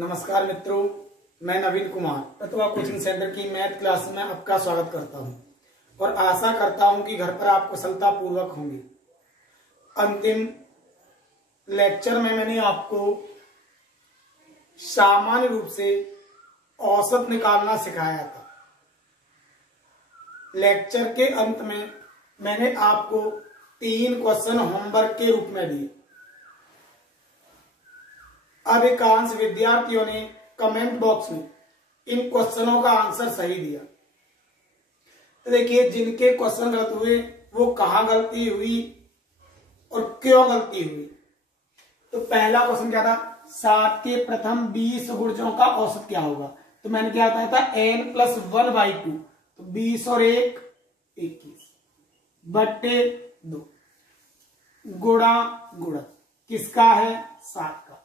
नमस्कार मित्रों, मैं नवीन कुमार प्रतिभा कोचिंग सेंटर की मैथ क्लास में आपका स्वागत करता हूं और आशा करता हूं कि घर पर आप कुशलतापूर्वक होंगे। अंतिम लेक्चर में मैंने आपको सामान्य रूप से औसत निकालना सिखाया था। लेक्चर के अंत में मैंने आपको 3 क्वेश्चन होमवर्क के रूप में दिए। अधिकांश विद्यार्थियों ने कमेंट बॉक्स में इन क्वेश्चनों का आंसर सही दिया। तो देखिए, जिनके क्वेश्चन गलत हुए वो कहाँ गलती हुई और क्यों गलती हुई। तो पहला क्वेश्चन क्या था, 7 के प्रथम 20 गुणजों का औसत क्या होगा। तो मैंने क्या बताया था, n+1/2। तो 20 और 1 21 बट्टे 2 गुणा गुणक किसका है, 7 का।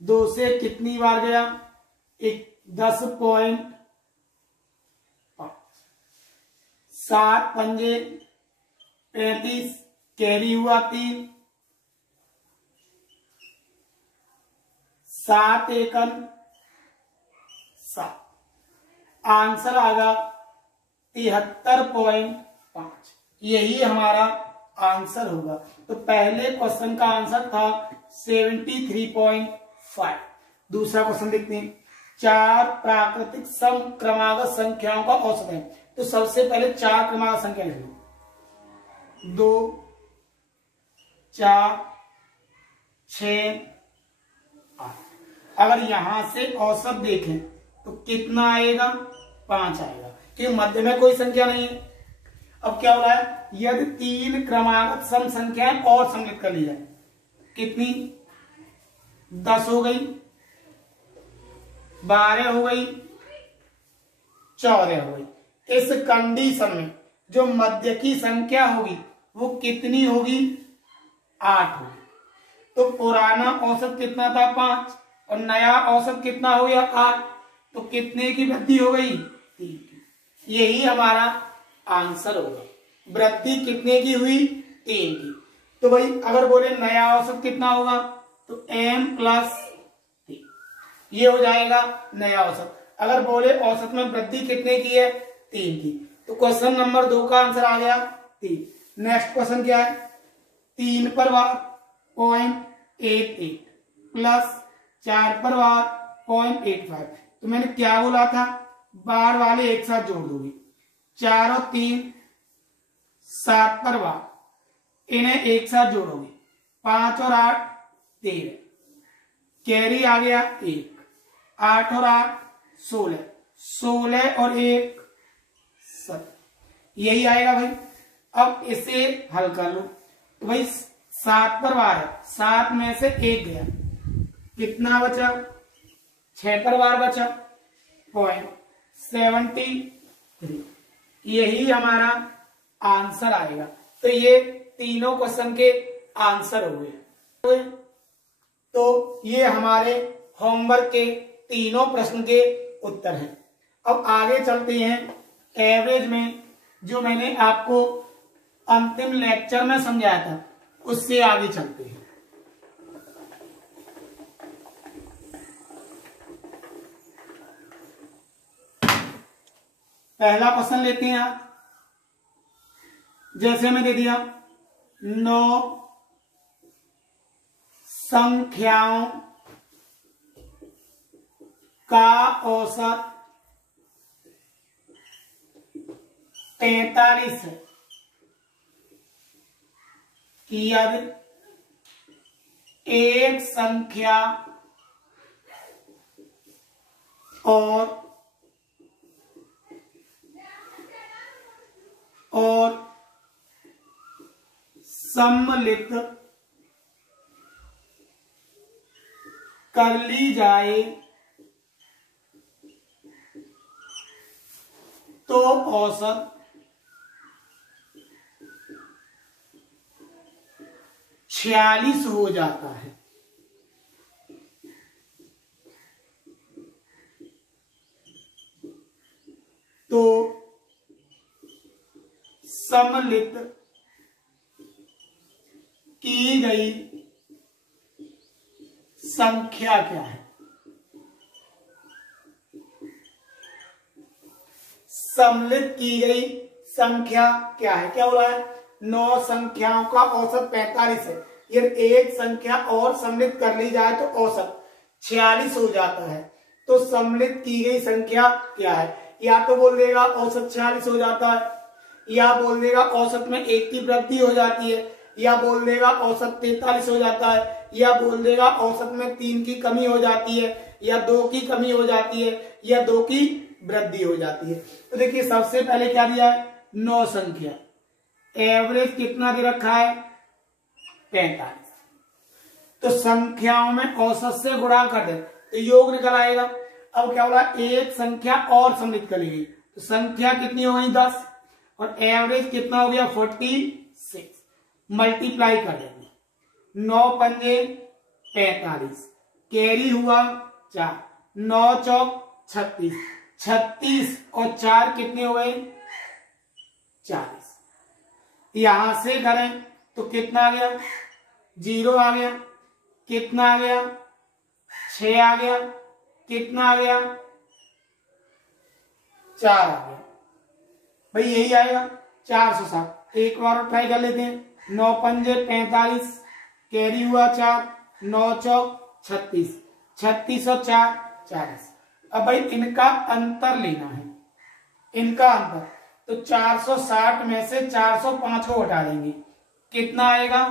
2 से कितनी बार गया, 10.5। 7 पंजे 35, कैरी हुआ 3। 7 एकम 7, आंसर आएगा 73.5। यही हमारा आंसर होगा। तो पहले क्वेश्चन का आंसर था 73.5। दूसरा क्वेश्चन देखते हैं, 4 प्राकृतिक सम क्रमागत संख्याओं का औसत है। तो सबसे पहले 4 क्रमागत संख्या लिख लो, 2 4 6 8। अगर यहां से औसत देखें तो कितना आएगा, 5 आएगा, क्योंकि मध्य में कोई संख्या नहीं है। अब क्या हो रहा है, यदि 3 क्रमागत सम संख्याएं और सम्मिलित कर ली जाए, कितनी, 10 हो गई, 12 हो गई, 14 हो गई। इस कंडीशन में जो मध्य की संख्या होगी वो कितनी होगी, 8 होगी। तो पुराना औसत कितना था, 5, और नया औसत कितना हो गया, 8। तो कितने की वृद्धि हो गई, 3 की। यही हमारा आंसर होगा। वृद्धि कितने की हुई, 3 की। तो भाई अगर बोले नया औसत कितना होगा, तो m+3, ये हो जाएगा नया औसत। अगर बोले औसत में वृद्धि कितने की है, 3 की। तो क्वेश्चन नंबर 2 का आंसर आ गया 3। नेक्स्ट क्वेश्चन क्या है, 3 पर वार 0.88 प्लस 4 पर वार 0.85। तो मैंने क्या बोला था, बार वाले एक साथ जोड़ दोगे, 4 और 3 7 पर वार, इन्हें एक साथ जोड़ोगे, 5 और 8 13, कैरी आ गया 1, 8 और 8 16, 16 और 1 7, यही आएगा भाई। अब इसे हल कर लो। तो भाई 7 पर वार है, 7 में से 1 गया, कितना बचा, 6 पर वार बचा 0.73। यही हमारा आंसर आएगा। तो ये तीनों क्वेश्चन के आंसर हो गए। तो ये हमारे होमवर्क के तीनों प्रश्न के उत्तर हैं। अब आगे चलते हैं एवरेज में, जो मैंने आपको अंतिम लेक्चर में समझाया था, उससे आगे चलते हैं। पहला क्वेश्चन लेते हैं आप। जैसे मैं दे दिया, 9 संख्याओं का औसत 43 है कि यदि एक संख्या और सम्मिलित कर ली जाए तो औसत 46 हो जाता है। तो सम्मिलित की गई संख्या क्या है, सम्मिलित की गई संख्या क्या है, क्या हो रहा है, 9 संख्याओं का औसत 45 है। यदि एक संख्या और सम्मिलित कर ली जाए तो औसत 46 हो जाता है। तो सम्मिलित की गई संख्या क्या है, या तो बोल देगा औसत 46 हो जाता है, या बोल देगा औसत में 1 की वृद्धि हो जाती है, या बोल देगा औसत 43 हो जाता है, या बोल देगा औसत में 3 की कमी हो जाती है, या 2 की कमी हो जाती है, या 2 की वृद्धि हो जाती है। तो देखिए सबसे पहले क्या दिया है, 9 संख्या, एवरेज कितना दे रखा है, 45। तो संख्याओं में औसत से गुणा कर दे तो योग निकल आएगा। अब क्या बोला, एक संख्या और सम्मिलित कर ली, तो संख्या कितनी हो गई 10 और एवरेज कितना हो गया 46, मल्टीप्लाई कर देंगे, 9 पंजे 45, कैरी हुआ 4, 9 चौक 36, 36 और 4 कितने हो गए 40। यहां से करें तो कितना आ गया, 0 आ गया, कितना आ गया 6 आ गया, कितना आ गया 4 आ गया, भाई यही आएगा 407। एक बार ट्राई कर लेते हैं, 9 पंजे 45, कैरी हुआ 4, 9 चौक 36, 36 और 4 40। अब भाई इनका अंतर लेना है, इनका अंतर, तो 460 में से 405 को हटा देंगे, कितना आएगा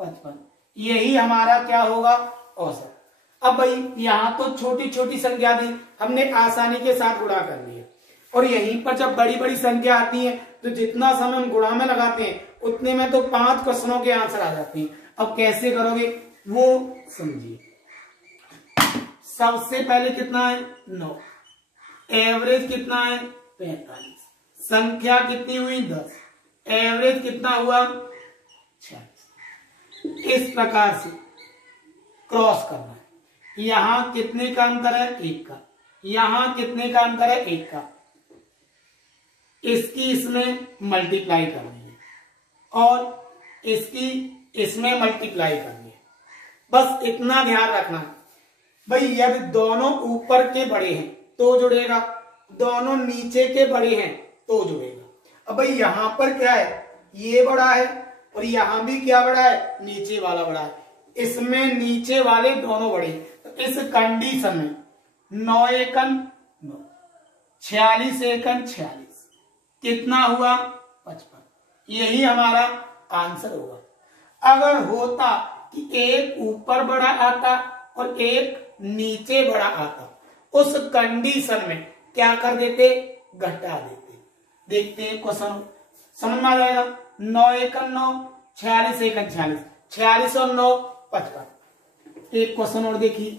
55। यही हमारा क्या होगा, औसत। अब भाई यहां तो छोटी छोटी संख्या थी, हमने आसानी के साथ गुणा कर लिया, और यहीं पर जब बड़ी बड़ी संख्या आती है तो जितना समय हम गुणा में लगाते हैं उतने में तो 5 क्वेश्चनों के आंसर आ जाते हैं। अब कैसे करोगे वो समझिए। सबसे पहले कितना है 9, एवरेज कितना है 45, संख्या कितनी हुई 10, एवरेज कितना हुआ 46। इस प्रकार से क्रॉस करना है। यहां कितने का अंतर है, 1 का, यहां कितने का अंतर है 1 का, इसकी इसमें मल्टीप्लाई करनी है और इसकी इसमें मल्टीप्लाई करनी है, बस इतना ध्यान रखना है। भाई यदि दोनों ऊपर के बड़े हैं तो जुड़ेगा, दोनों नीचे के बड़े हैं तो जुड़ेगा। अब भाई यहां पर क्या है, ये बड़ा है और यहां भी क्या बड़ा है, नीचे वाला बड़ा है, इसमें नीचे वाले दोनों बड़े हैं। तो इस कंडीशन में 9 एकन 9, 46 एकन 46, कितना हुआ 55। यही हमारा आंसर होगा। अगर होता कि एक ऊपर बड़ा आता और एक नीचे बड़ा आता, उस कंडीशन में क्या कर देते, घटा देते। देखते हैं क्वेश्चन, समझ में आ जाएगा। 9 एकन 9, 46 एकन 46, 46 और 9 55। एक क्वेश्चन और देखिए,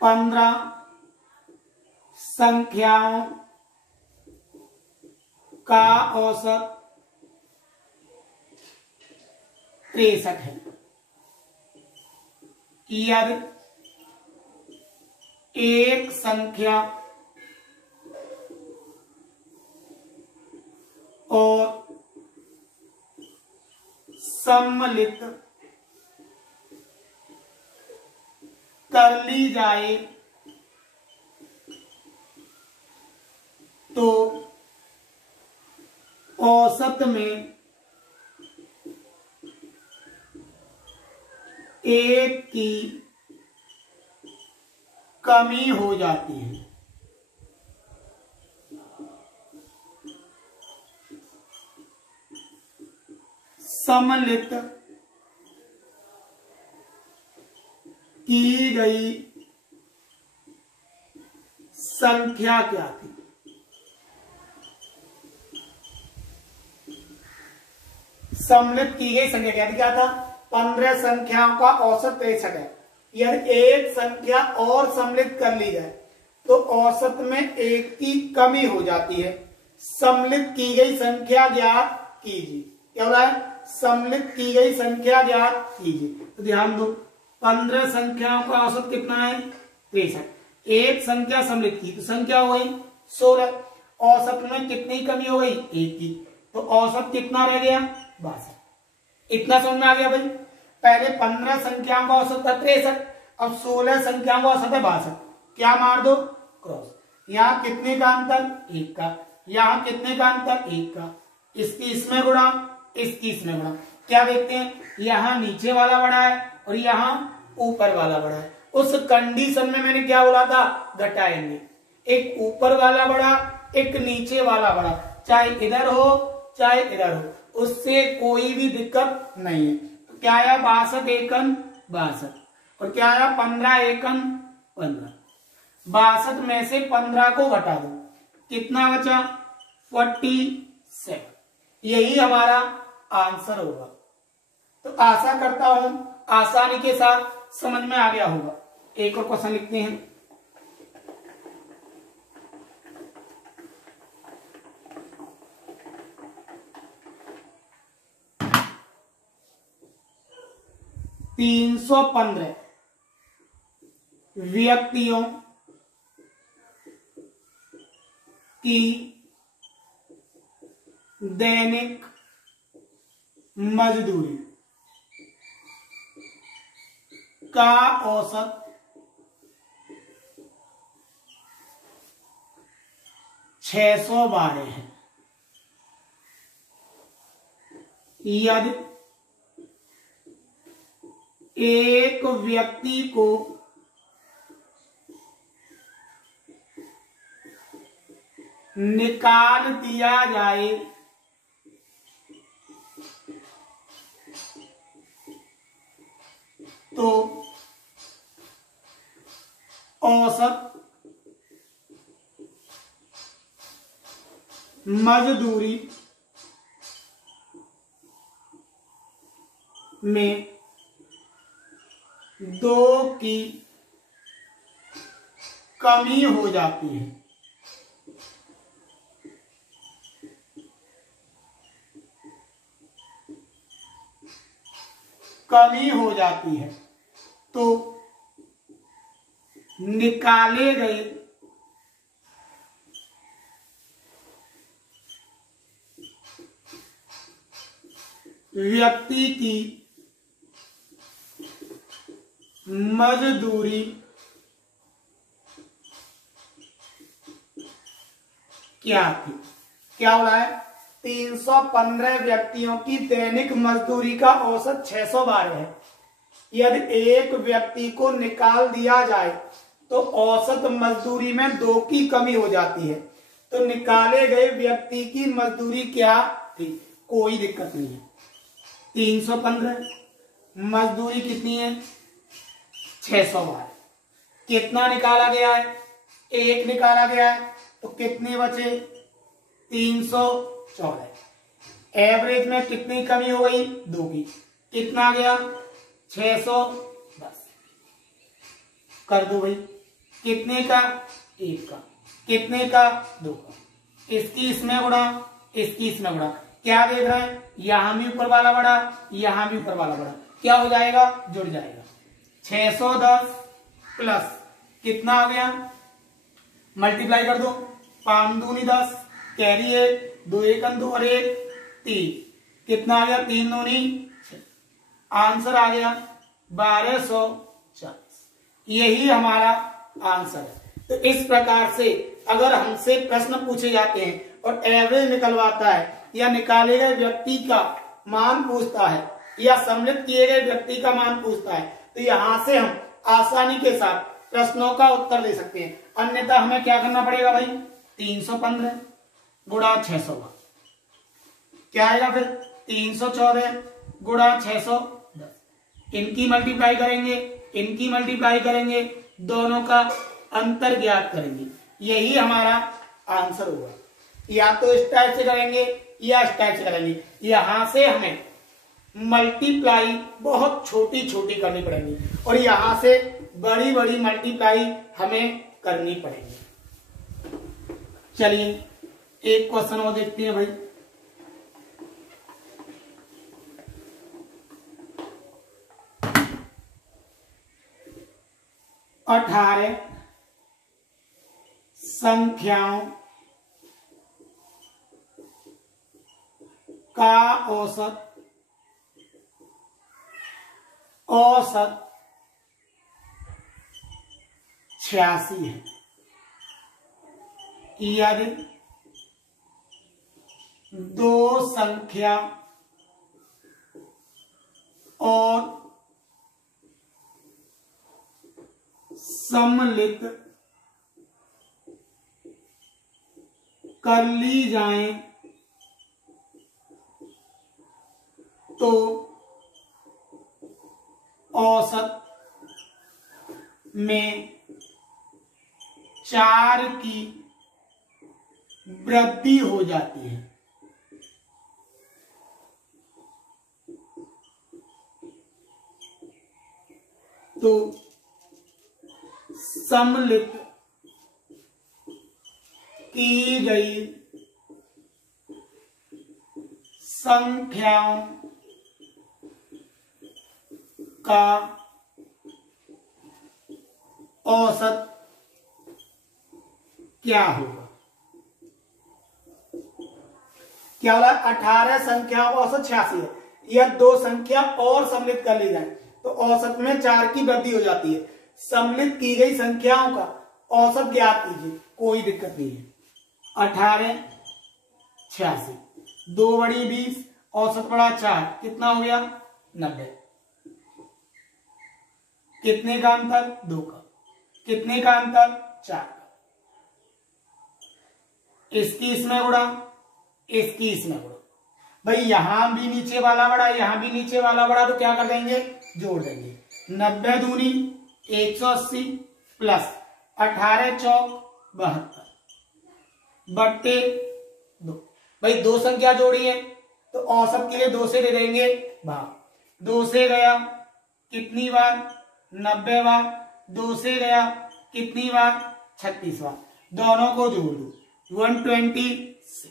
पंद्रह संख्याओं का औसत 63 है। यदि एक संख्या और सम्मिलित कर ली जाए तो औसत में 1 की कमी हो जाती है। सम्मिलित की गई संख्या क्या थी, सम्मिलित की गई संख्या क्या थी, क्या था 15 संख्याओं का औसत 63 है। यदि एक संख्या और सम्मिलित कर ली जाए तो औसत में 1 की कमी हो जाती है। सम्मिलित की गई संख्या ज्ञात कीजिए। क्या हो रहा है, सम्मिलित की गई संख्या ज्ञात कीजिए। तो ध्यान दो, 15 संख्याओं का औसत कितना है 63। एक संख्या सम्मिलित की तो संख्या हो गई 16, औसत में कितनी कमी हो गई 1 की, तो औसत कितना रह गया 62। इतना समझ में आ गया भाई। पहले 15 संख्याओं का औसत था 63, अब 16 संख्याओं का औसत है 62, क्या मार दो क्रॉस। यहाँ कितने का अंतर 1 का, यहाँ कितने का अंतर 1 का, इसकी इसमें गुणा इसकी इसमें गुणा, क्या देखते हैं यहाँ नीचे वाला बड़ा है और यहाँ ऊपर वाला बड़ा है। उस कंडीशन में मैंने क्या बोला था घटाएंगे, एक ऊपर वाला बड़ा एक नीचे वाला बड़ा, चाहे इधर हो चाहे इधर हो, उससे कोई भी दिक्कत नहीं है। तो क्या आया 62 एकम 62 और क्या आया 15 एकम 15। 62 में से 15 को घटा दो, कितना बचा 47, यही हमारा आंसर होगा। तो आशा करता हूं आसानी के साथ समझ में आ गया होगा। एक और क्वेश्चन लिखते हैं। तीन 315 व्यक्तियों की दैनिक मजदूरी का औसत 612 है। यदि एक व्यक्ति को निकाल दिया जाए तो औसत मजदूरी में 2 की कमी हो जाती है। कमी हो जाती है तो निकाले गए व्यक्ति की मजदूरी क्या थी। क्या हो रहा है 315 व्यक्तियों की दैनिक मजदूरी का औसत 612 है। यदि एक व्यक्ति को निकाल दिया जाए तो औसत मजदूरी में 2 की कमी हो जाती है। तो निकाले गए व्यक्ति की मजदूरी क्या थी, कोई दिक्कत नहीं है। 315 मजदूरी कितनी है 612, कितना निकाला गया है 1 निकाला गया है, तो कितने बचे 314। एवरेज में कितनी कमी हो गई 2 की, कितना आ गया 610। कर दो भाई, कितने का 1 का, कितने का 2 का, इसकी इसमें गुणा इसकी इसमें गुणा, क्या देख रहे हैं यहां भी ऊपर वाला बड़ा यहां भी ऊपर वाला बड़ा, क्या हो जाएगा जुड़ जाएगा। 610 प्लस कितना आ गया मल्टीप्लाई कर दो, 5 दूनी 10, कैरी 1, 2 1 2 और 1 3, कितना आ गया 3 दूनी 6, आंसर आ गया 1240। यही हमारा आंसर है। तो इस प्रकार से अगर हमसे प्रश्न पूछे जाते हैं और एवरेज निकलवाता है या निकाले गए व्यक्ति का मान पूछता है या सम्मिलित किए गए व्यक्ति का मान पूछता है, तो यहां से हम आसानी के साथ प्रश्नों का उत्तर दे सकते हैं। अन्यथा हमें क्या करना पड़ेगा भाई 315 गुणा 612, क्या आएगा फिर 314 गुणा 610, इनकी मल्टीप्लाई करेंगे इनकी मल्टीप्लाई करेंगे, दोनों का अंतर ज्ञात करेंगे, यही हमारा आंसर होगा। या तो इस टाइप से करेंगे या इस टाइप से करेंगे। यहां से हमें मल्टीप्लाई बहुत छोटी छोटी करनी पड़ेगी और यहां से बड़ी बड़ी मल्टीप्लाई हमें करनी पड़ेगी। चलिए एक क्वेश्चन और देखते हैं भाई। अठारह संख्याओं का 86 है। यदि दो संख्या और सम्मिलित कर ली जाए तो औसत में 4 की वृद्धि हो जाती है। तो सम्मिलित की गई संख्याओं का औसत क्या होगा? क्या बोला? 18 संख्याओं का औसत 86 है। यह दो संख्या और सम्मिलित कर ली जाए तो औसत में 4 की वृद्धि हो जाती है। सम्मिलित की गई संख्याओं का औसत ज्ञात कीजिए, कोई दिक्कत नहीं है। 18 86, 2 बड़ी 20, औसत बड़ा 4, कितना हो गया? 90। कितने का अंतर? 2 का। कितने का अंतर? 4 का। इसकी इसमें गुणा, इसकी इसमें गुणा। भाई यहां भी नीचे वाला बड़ा, यहां भी नीचे वाला बड़ा, तो क्या कर देंगे? जोड़ देंगे। 90 दूनी 180 प्लस 18 चौक 72 बट्टे 2। भाई दो संख्या जोड़ी है तो औसत के लिए 2 से दे देंगे भाग। 2 से गया कितनी बार? 90 बार। 2 से गया कितनी बार? 36 बार। दोनों को जोड़ दो 126।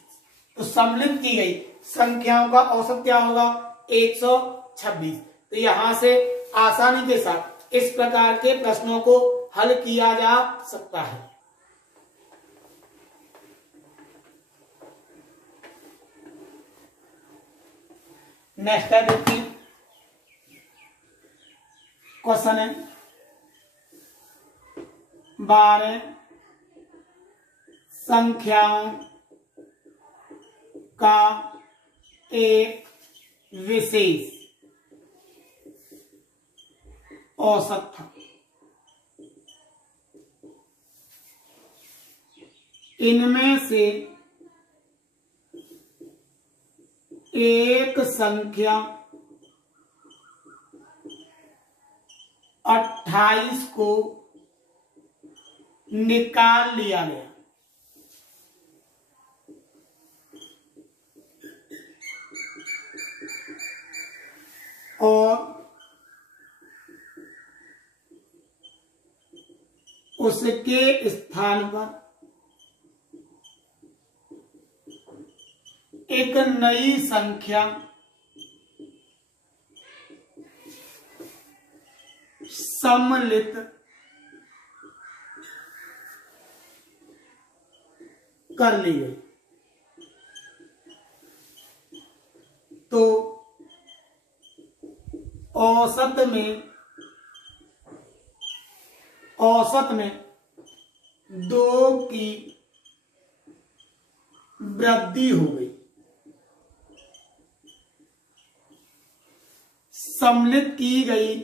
तो सम्मिलित की गई संख्याओं का औसत क्या होगा? 126। तो यहां से आसानी के साथ इस प्रकार के प्रश्नों को हल किया जा सकता है। नेक्स्ट है देखिए, क्वेश्चन है 12 संख्याओं का एक विशेष औसत था। इनमें से एक संख्या 28 को निकाल लिया गया और उसके स्थान पर एक नई संख्या सम्मिलित कर ली गई तो औसत में 2 की वृद्धि हो गई। सम्मिलित की गई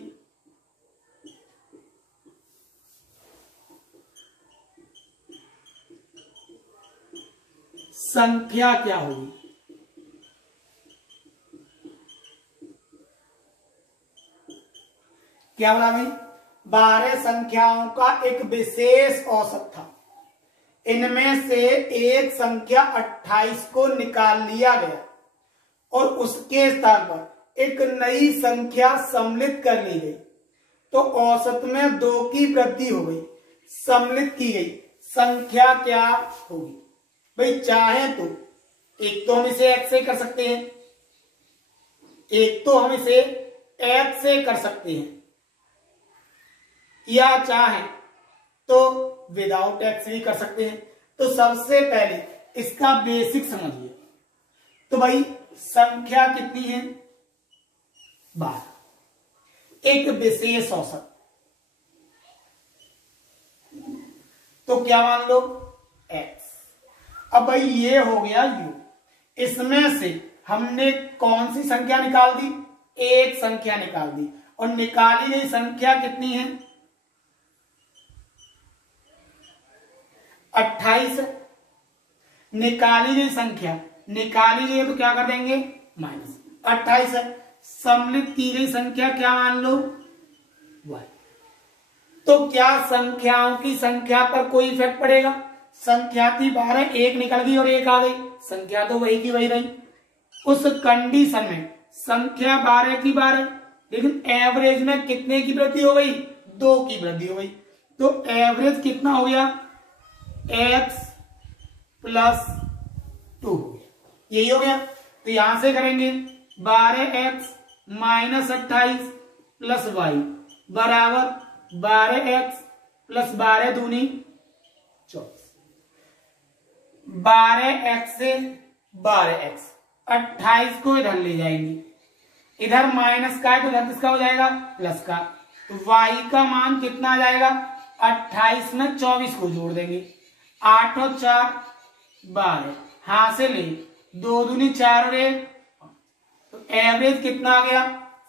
संख्या क्या होगी? क्या बोला भाई? 12 संख्याओं का एक विशेष औसत था। इनमें से एक संख्या 28 को निकाल लिया गया और उसके स्थान पर एक नई संख्या सम्मिलित कर ली गई तो औसत में 2 की वृद्धि हो गई। सम्मिलित की गई संख्या क्या होगी? भाई चाहे तो एक तो हम इसे x से कर सकते हैं, एक तो हम इसे x से कर सकते हैं, या चाहे तो विदाउट x भी कर सकते हैं। तो सबसे पहले इसका बेसिक समझिए। तो भाई संख्या कितनी है? 12। एक विशेष औसत क्या मान लो x। अब भाई ये हो गया u, इसमें से हमने कौन सी संख्या निकाल दी, एक संख्या निकाल दी, और निकाली गई संख्या कितनी है 28। निकाली गई संख्या, निकाली गई तो क्या कर देंगे माइनस 28 है। सम्मिलित की गई संख्या क्या मान लो y। तो क्या संख्याओं की संख्या पर कोई इफेक्ट पड़ेगा, संख्या थी 12, एक निकल गई और एक आ गई, संख्या तो वही की वही रही। उस कंडीशन में संख्या 12 की 12, लेकिन एवरेज में कितने की वृद्धि हो गई, 2 की वृद्धि हो गई। तो एवरेज कितना हो गया x प्लस 2, यही हो गया। तो यहां से करेंगे 12x माइनस 28 प्लस वाई बराबर 12x प्लस 12 दूनी 24। 12x से 12x, 28 को इधर ले जाएंगे, इधर माइनस का है तो इधर किसका हो जाएगा प्लस का। तो y का मान कितना आ जाएगा 28 में 24 को जोड़ देंगे, 8 और 4 12, हासिल 2 दूनी 4 और 1, तो एवरेज कितना आ गया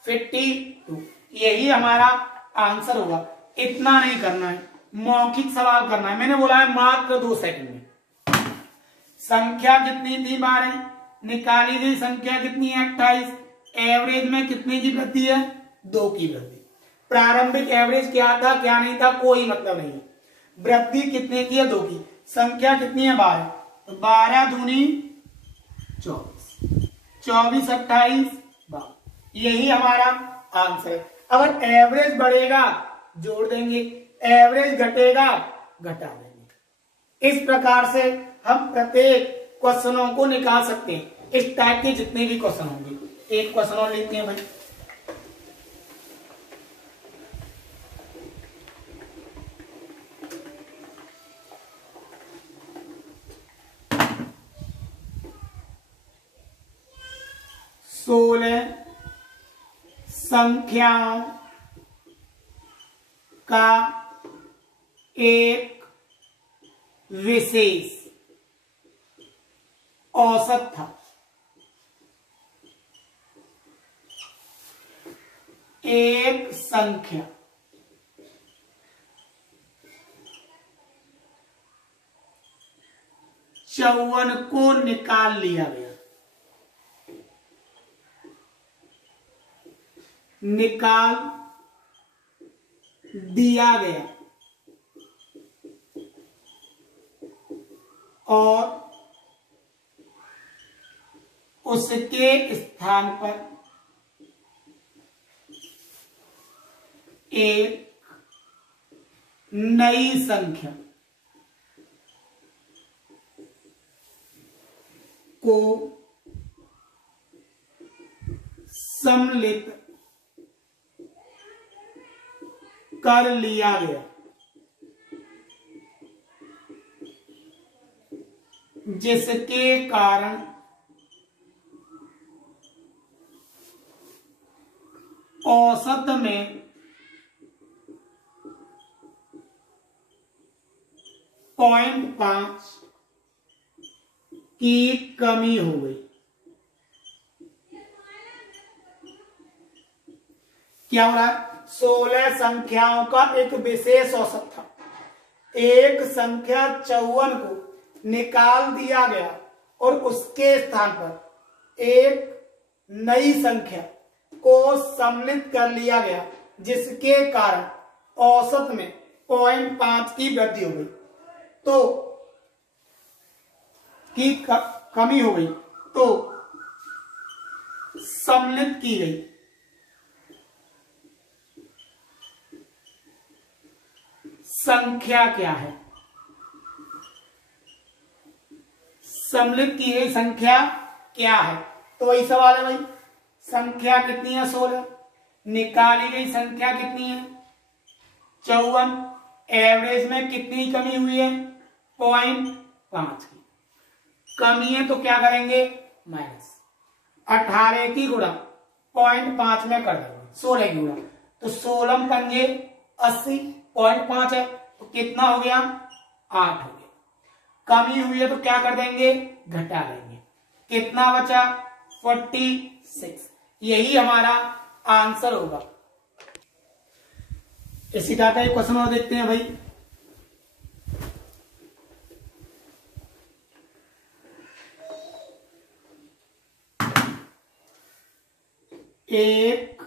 52। यही हमारा आंसर होगा। इतना नहीं करना है, मौखिक सवाल करना है। मैंने बोला है मात्र 2 सेकंड में। संख्या कितनी थी 12, निकाली गई संख्या कितनी है 28, एवरेज में कितने की वृद्धि है 2 की वृद्धि। प्रारंभिक एवरेज क्या था क्या नहीं था कोई मतलब नहीं, वृद्धि कितने की है 2 की। संख्या कितनी है 12, तो 12 दूनी 24, 24 28 12, यही हमारा आंसर है। अगर एवरेज बढ़ेगा जोड़ देंगे, एवरेज घटेगा घटा देंगे। इस प्रकार से हम प्रत्येक क्वेश्चनों को निकाल सकते हैं। इस टाइप के जितने भी क्वेश्चन होंगे, एक क्वेश्चन और लिखते हैं भाई। सोलह संख्याओं का एक विशेष औसत था। एक संख्या चौवन को निकाल लिया गया, निकाल दिया गया और उसके स्थान पर एक नई संख्या को सम्मिलित कर लिया गया, जिसके कारण औसत में 0.5 की कमी हो गई। क्या हो रहा है, 16 संख्याओं का एक विशेष औसत था। एक संख्या 54 को निकाल दिया गया और उसके स्थान पर एक नई संख्या को सम्मिलित कर लिया गया, जिसके कारण औसत में 0.5 की वृद्धि हो गई, तो की कमी हो गई, तो सम्मिलित की गई। संख्या क्या है, सम्मिलित की गई संख्या क्या है, तो वही सवाल है भाई। संख्या कितनी है 16, निकाली गई संख्या कितनी है 54, एवरेज में कितनी कमी हुई है 0.5 की कमी है, तो क्या करेंगे माइनस 18 की गुणा 0.5 में कर देंगे 16 की गुणा, तो 16 पंजे 80, 0.5 है तो कितना हो गया 8 हो गया। कमी हुई है तो क्या कर देंगे, घटा देंगे। कितना बचा, 46। यही हमारा आंसर होगा। इसी टाइप का एक क्वेश्चन और देखते हैं भाई। एक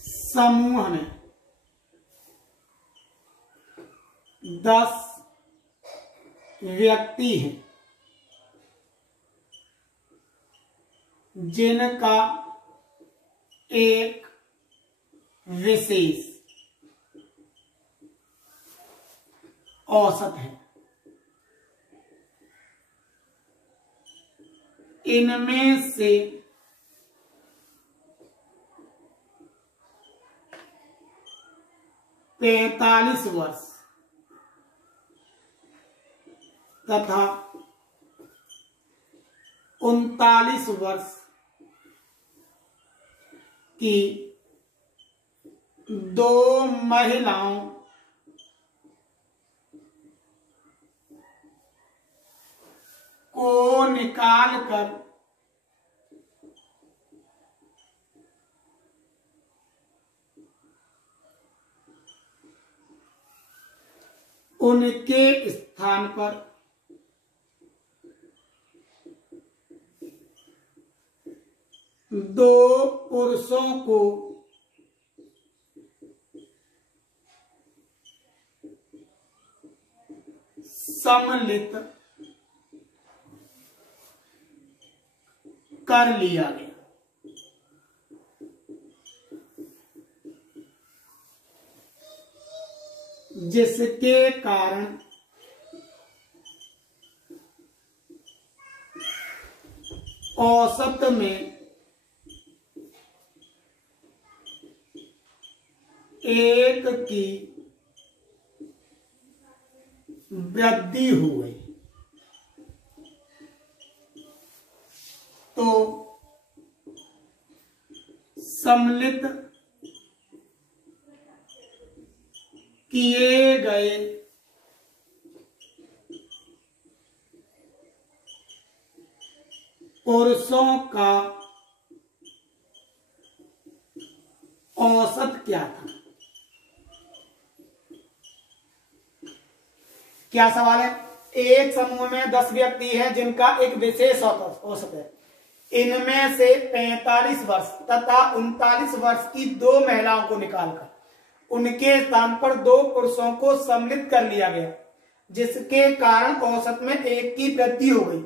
समूह में 10 व्यक्ति हैं जिनका एक विशेष औसत है। इनमें से 45 वर्ष तथा 39 वर्ष की 2 महिलाओं को निकालकर उनके स्थान पर 2 पुरुषों को सम्मिलित कर लिया गया, जिसके कारण औसत में एक की वृद्धि हो गई। तो सम्मिलित किए गए पुरुषों का औसत क्या था। क्या सवाल है, एक समूह में 10 व्यक्ति हैं जिनका एक विशेष औसत है। इनमें से 45 वर्ष तथा 39 वर्ष की 2 महिलाओं को निकालकर उनके स्थान पर 2 पुरुषों को सम्मिलित कर लिया गया, जिसके कारण औसत में 1 की वृद्धि हो गई।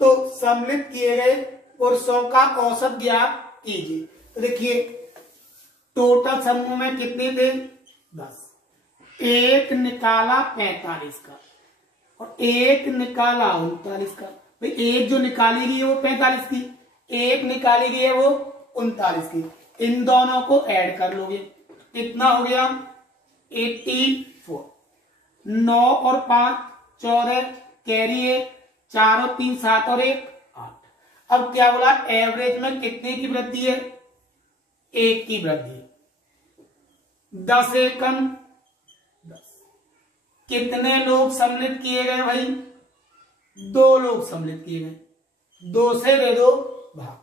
तो सम्मिलित किए गए पुरुषों का औसत ज्ञात कीजिए। तो देखिए टोटल समूह में कितने थे, 10। एक निकाला 45 का और एक निकाला 39 का। भाई एक जो निकाली गई है वो 45 की, एक निकाली गई है वो 39 की। इन दोनों को ऐड कर लोगे, कितना हो गया 84। 9 और 5 14, कैरी है 4 और 3 7 और 1 8। अब क्या बोला, एवरेज में कितने की वृद्धि है, 1 की वृद्धि। 10 एकम 10। कितने लोग सम्मिलित किए गए भाई, 2 लोग सम्मिलित किए गए। 2 से दे दो भाग,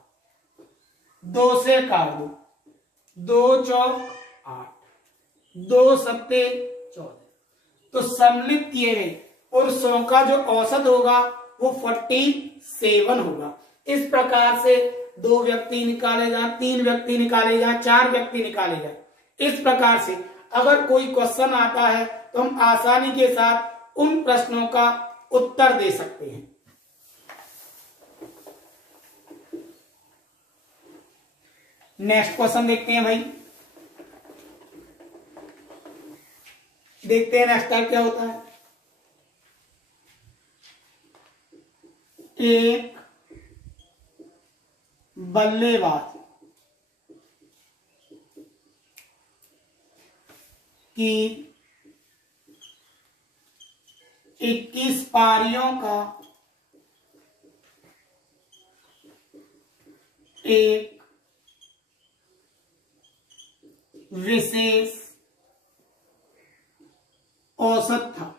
2 से काट दो, 2 चौक 8, 2 सत्ते 14। तो सम्मिलित किए गए पुरुषों का जो औसत होगा वो 47 होगा। इस प्रकार से 2 व्यक्ति निकाले जाए, 3 व्यक्ति निकाले जाए, 4 व्यक्ति निकाले जाए। इस प्रकार से अगर कोई क्वेश्चन आता है तो हम आसानी के साथ उन प्रश्नों का उत्तर दे सकते हैं। नेक्स्ट क्वेश्चन देखते हैं भाई, देखते हैं नेक्स्ट टाइप क्या होता है। एक बल्लेबाज की 21 पारियों का एक विशेष औसत था।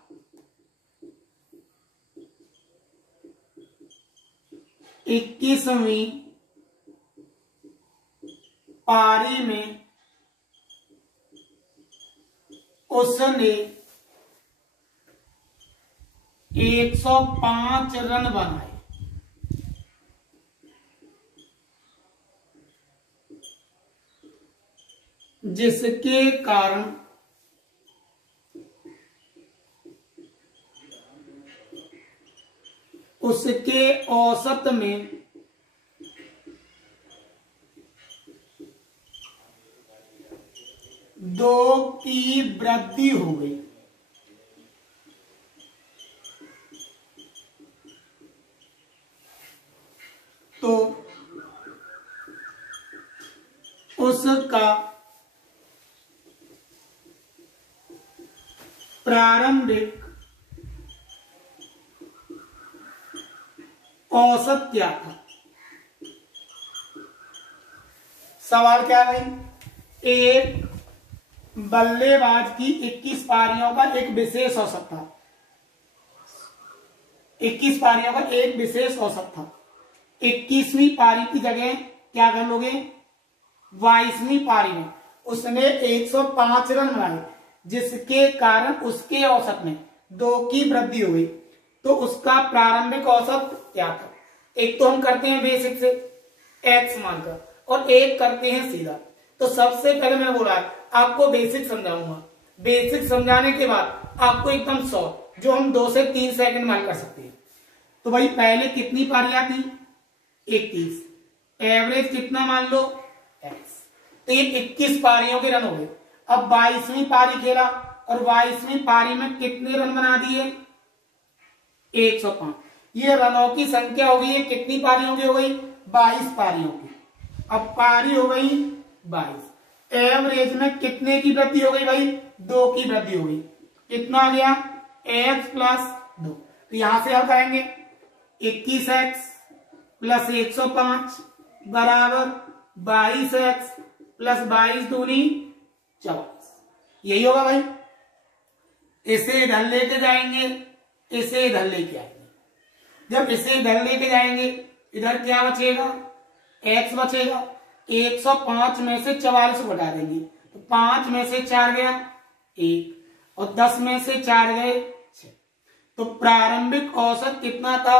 21वीं पारी में उसने 105 रन बनाए। जिसके कारण उसके औसत में 2 की वृद्धि हो गई। तो उसका प्रारंभिक औसत क्या था? सवाल क्या है भाई? एक बल्लेबाज की 21 पारियों का एक विशेष औसत था। 21 पारियों का एक विशेष औसत था। 21वीं पारी की जगह क्या कर लोगे? 22वीं पारी में उसने 105 रन बनाए, जिसके कारण उसके औसत में 2 की वृद्धि हुई। तो उसका प्रारंभिक औसत क्या था? एक तो हम करते हैं बेसिक से एक्स मानकर, और एक करते हैं सीधा। तो सबसे पहले मैं बोला आपको बेसिक समझाऊंगा। बेसिक समझाने के बाद आपको एकदम शॉर्ट, जो हम 2 से 3 सेकंड में हल कर सकते हैं। तो भाई पहले कितनी पारियां थी? 21। एवरेज कितना मान लो? एक्स। तो ये 21 पारियों के रन हो गए। अब 22वीं पारी खेला और 22वीं पारी में कितने रन बना दिए? 105। ये रनों की संख्या हो गई है, कितनी पारियों की हो गई? 22 पारियों की। अब पारी हो गई 22। एवरेज में कितने की वृद्धि हो गई भाई? 2 की वृद्धि हो गई। कितना आ गया? x plus 2। तो यहां से हल करेंगे 21x प्लस 105 बराबर 22x प्लस 22 दूनी 24। यही होगा भाई। इसे इधर लेके जाएंगे, इसे इधर लेके आएंगे। जब इसे इधर लेके जाएंगे, इधर क्या बचेगा? x बचेगा। 105 में से 44 को घटा देंगे, तो 5 में से 4 गया 1, और 10 में से 4 गए 6। तो प्रारंभिक औसत कितना था?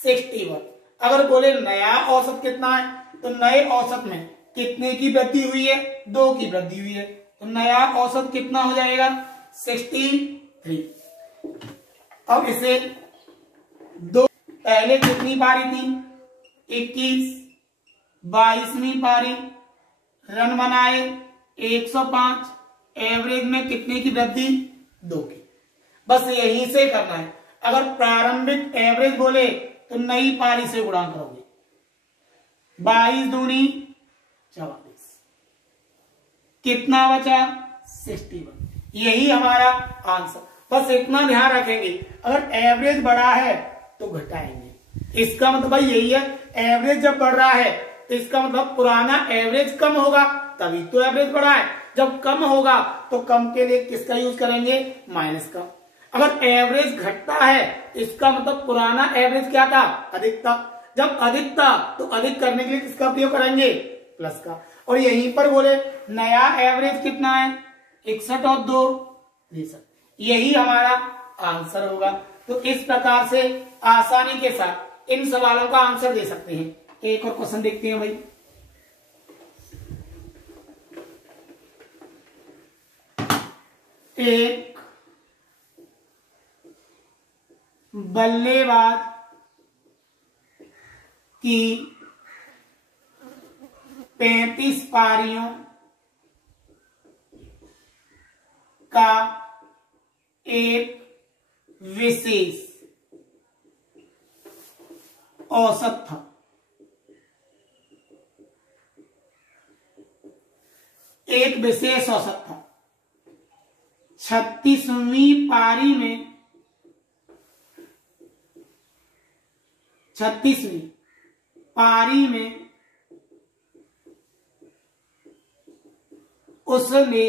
61। अगर बोले नया औसत कितना है, तो नए औसत में कितने की वृद्धि हुई है? 2 की वृद्धि हुई है। तो नया औसत कितना हो जाएगा? 63। अब इसे दो, पहले कितनी पारी थी? 21। 22वीं पारी, रन बनाए 105। एवरेज में कितने की वृद्धि? 2 की। बस यहीं से करना है। अगर प्रारंभिक एवरेज बोले तो नई पारी से गुणा करोगे। 22 दूनी 44, कितना बचा? 61। यही हमारा आंसर। बस इतना ध्यान रखेंगे, अगर एवरेज बढ़ा है तो घटाएंगे। इसका मतलब भाई यही है, एवरेज जब बढ़ रहा है तो इसका मतलब पुराना एवरेज कम होगा, तभी तो एवरेज बढ़ा है। जब कम होगा तो कम के लिए किसका यूज करेंगे? माइनस का। अगर एवरेज घटता है इसका मतलब पुराना एवरेज क्या था? अधिक था। जब अधिक था तो अधिक करने के लिए किसका प्रयोग करेंगे? प्लस का। और यहीं पर बोले नया एवरेज कितना है? 61 और 2 63। यही हमारा आंसर होगा। तो इस प्रकार से आसानी के साथ इन सवालों का आंसर दे सकते हैं। एक और क्वेश्चन देखते हैं भाई। एक बल्लेबाज की 35 पारियों का एक विशेष औसत था। एक विशेष औसत था। 36वीं पारी में 36वीं पारी में उसने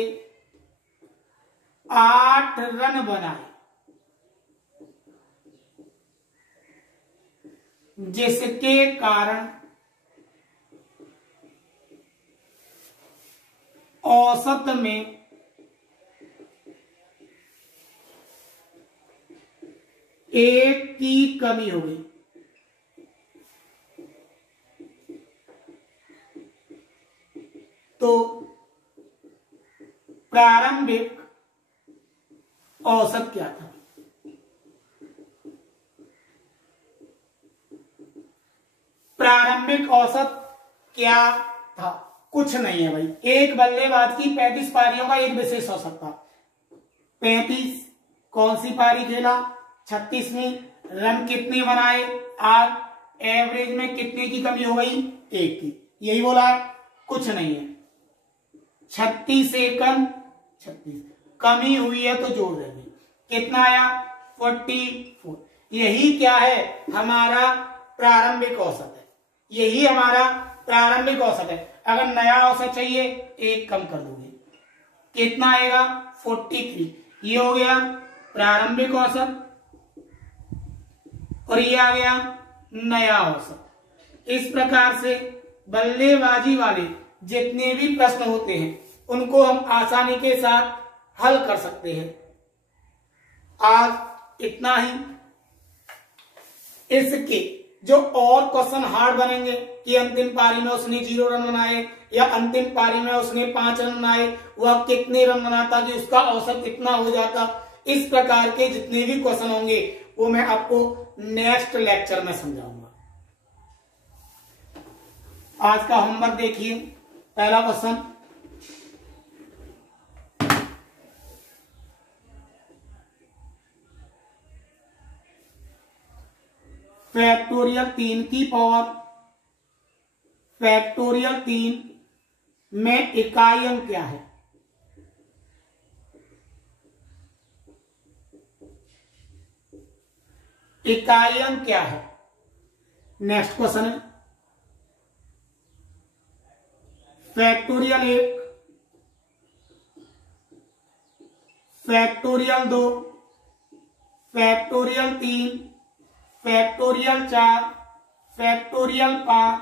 8 8 रन बनाए, जिसके कारण औसत में एक की कमी हो गई। तो प्रारंभिक औसत क्या था? प्रारंभिक औसत क्या था? कुछ नहीं है भाई, एक बल्लेबाज की 35 पारियों का एक विशेष औसत था। 35 कौन सी पारी खेला? 36वीं। रन कितने बनाए? 8। एवरेज में कितने की कमी हो गई? 1 की। यही बोला है, कुछ नहीं है। 36 सेकंड 36 कमी हुई है तो जोड़ देंगे, कितना आया? 44। यही क्या है? हमारा प्रारंभिक औसत है। यही हमारा प्रारंभिक औसत है। अगर नया औसत चाहिए, एक कम कर दोगे, कितना आएगा? 43। ये हो गया प्रारंभिक औसत और ये आ गया नया औसत। इस प्रकार से बल्लेबाजी वाले जितने भी प्रश्न होते हैं उनको हम आसानी के साथ हल कर सकते हैं। आज इतना ही। इसके जो और क्वेश्चन हार्ड बनेंगे कि अंतिम पारी में उसने 0 रन बनाए या अंतिम पारी में उसने 5 रन बनाए, वह कितने रन बनाता कि उसका औसत कितना हो जाता, इस प्रकार के जितने भी क्वेश्चन होंगे वो मैं आपको नेक्स्ट लेक्चर में समझाऊंगा। आज का होमवर्क देखिए। पहला क्वेश्चन, फैक्टोरियल 3 की पावर फैक्टोरियल 3 में इकाई अंक क्या है? इकाई अंक क्या है? नेक्स्ट क्वेश्चन है factorial 1, factorial 2, factorial 3, factorial 4, factorial 5,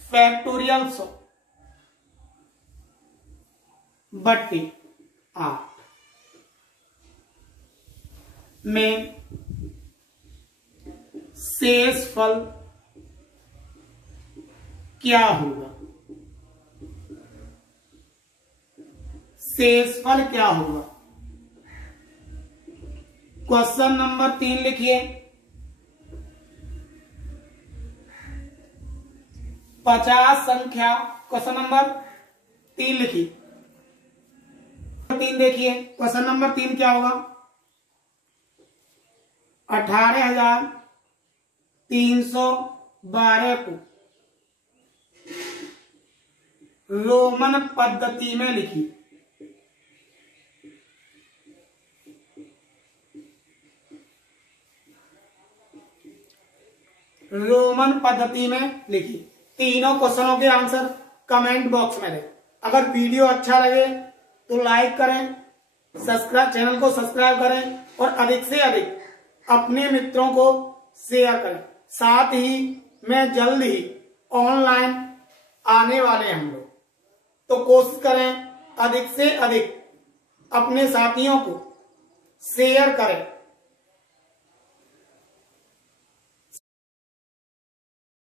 factorial 100 बट्टी 8 में शेषफल क्या होगा? शेषफल क्या होगा? क्वेश्चन नंबर 3 लिखिए। 50 संख्या, क्वेश्चन नंबर 3 लिखिए। 3 देखिए, क्वेश्चन नंबर 3 क्या होगा? 18,312 को रोमन पद्धति में लिखिए। रोमन पद्धति में लिखिए। तीनों क्वेश्चनों के आंसर कमेंट बॉक्स में दें। अगर वीडियो अच्छा लगे तो लाइक करें, चैनल को सब्सक्राइब करें और अधिक से अधिक अपने मित्रों को शेयर करें। साथ ही मैं जल्द ही ऑनलाइन आने वाले हैं हम लोग, तो कोशिश करें अधिक से अधिक अपने साथियों को शेयर करें